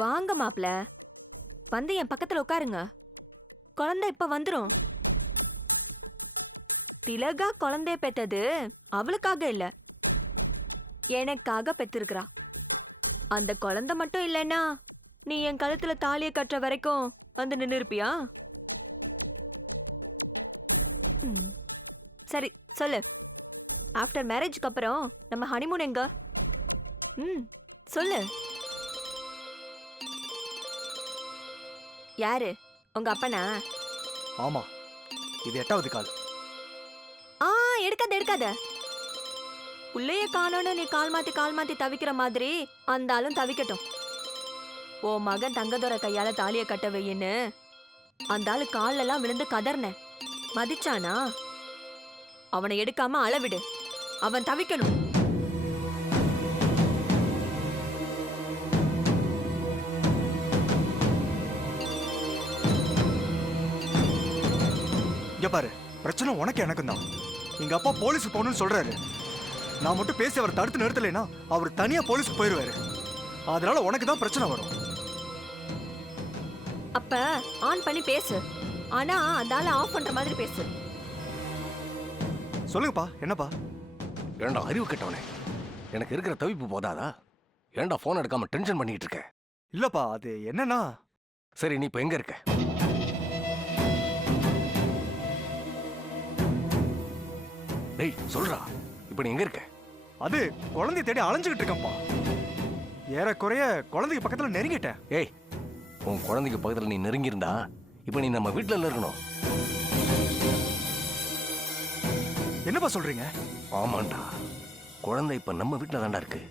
வாங்க மாப்ள, வந்து என் பக்கத்துல உட்காருங்க. குழந்தை இப்ப வந்துரும். திலகா குழந்தைய பெத்தது அவளுக்காக இல்ல, எனக்காக பெத்திருக்கிறா. அந்த குழந்தை மட்டும் இல்லைன்னா நீ என் கழுத்துல தாலியை கட்டுற வரைக்கும் வந்து நின்னு இருப்பியா? சரி சொல்லு, ஆஃப்டர் மேரேஜ்க்கு அப்புறம் நம்ம ஹனிமூன் எங்க? சொல்லு. யாரு உங்க அப்பனா? ஆமா, இது 8வது கால். எடுக்காத எடுக்காத. புள்ளைய காணோன்னு நீ கால் மாத்தி தவிக்கிற மாதிரி அந்த ஆளும் தவிக்கட்டும். ஓ மகன் தங்கதோர கையால தாலிய கட்ட வையின்னு அந்த ஆளு காலெல்லாம் விழுந்து கதர்ன மதிச்சானா? அவனை எடுக்காம அளவிடு, அவன் தவிக்கணும். இங்க பாரு, பிரச்சனை உனக்கு எனக்கும் தான். எங்க அப்பா போலீஸுக்கு போகணும்னு சொல்றாரு. நான் மட்டும் பேசி அவர் தடுத்து நிறுத்தலைன்னா அவர் தனியா போலீஸுக்கு போயிருவாரு. அதனால உனக்கு தான் பிரச்சனை வரும். அப்ப ஆன் பண்ணி பேசு, ஆனா அந்த ஆளை ஆஃப் பண்ற மாதிரி பேசு. சொல்லுங்கப்பா, என்னப்பா? ஏண்டா அறிவு கெட்டவனே, எனக்கு இருக்கிற தவிப்பு போதாதா? ஏண்டா போன் எடுக்காம டென்ஷன் பண்ணிட்டு இருக்க? இல்லப்பா, அது என்னன்னா... சரி, நீ இப்ப எங்க இருக்க? டேய் சொல்றா, இப்ப நீ எங்க இருக்க? அது குழந்தைய தேடி அலைஞ்சுகிட்டு இருக்கேன்ப்பா. ஏறக்குறைய குழந்தைக்கு பக்கத்துல நெருங்கிட்டேன். ஏய், உன் குழந்தைக்கு பக்கத்துல நீ நெருங்கி இருந்தா இப்ப நீ நம்ம வீட்டுல இருக்கணும். என்னப்பா சொல்றீங்க? ஆமாண்டா, குழந்தை இப்ப நம்ம வீட்டுல தாண்டா இருக்கு.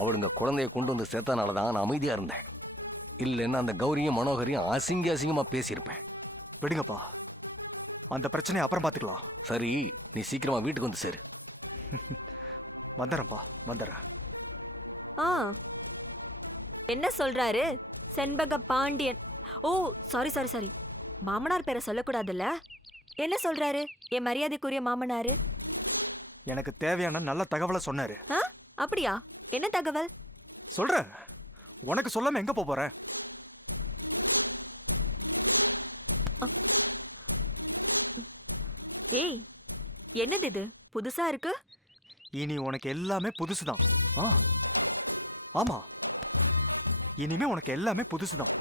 அவளுங்க குழந்தைய கொண்டு வந்து சேர்த்தனாலதான் நான் அமைதியா இருந்தேன். இல்லைன்னா அந்த கௌரியும் மனோகரையும் அசிங்கமா பேசியிருப்பேன். விடுங்கப்பா, அந்த பிரச்சனையை அப்புறம் பாத்துக்கலாம். சரி, நீ சீக்கிரமா வீட்டுக்கு வந்து சேரு. வந்துடுறேன்ப்பா, வந்துடுறேன். என்ன சொல்றாரு? செண்பக பாண்டியன். ஓ சாரி சாரி சாரி, மாமனார் பேரை சொல்லக்கூடாதுல்ல. என்ன சொல்றாரு என் மரியாதைக்குரிய மாமனாரு? எனக்கு தேவையான நல்ல தகவலை சொன்னாரு. அப்படியா? என்ன தகவல்? சொல்ற. உனக்கு சொல்லாம எங்க போறேன்? ஏய், என்னது இது புதுசா இருக்கு? இனி உனக்கு எல்லாமே புதுசுதான். ஆமா, இனிமே உனக்கு எல்லாமே புதுசுதான்.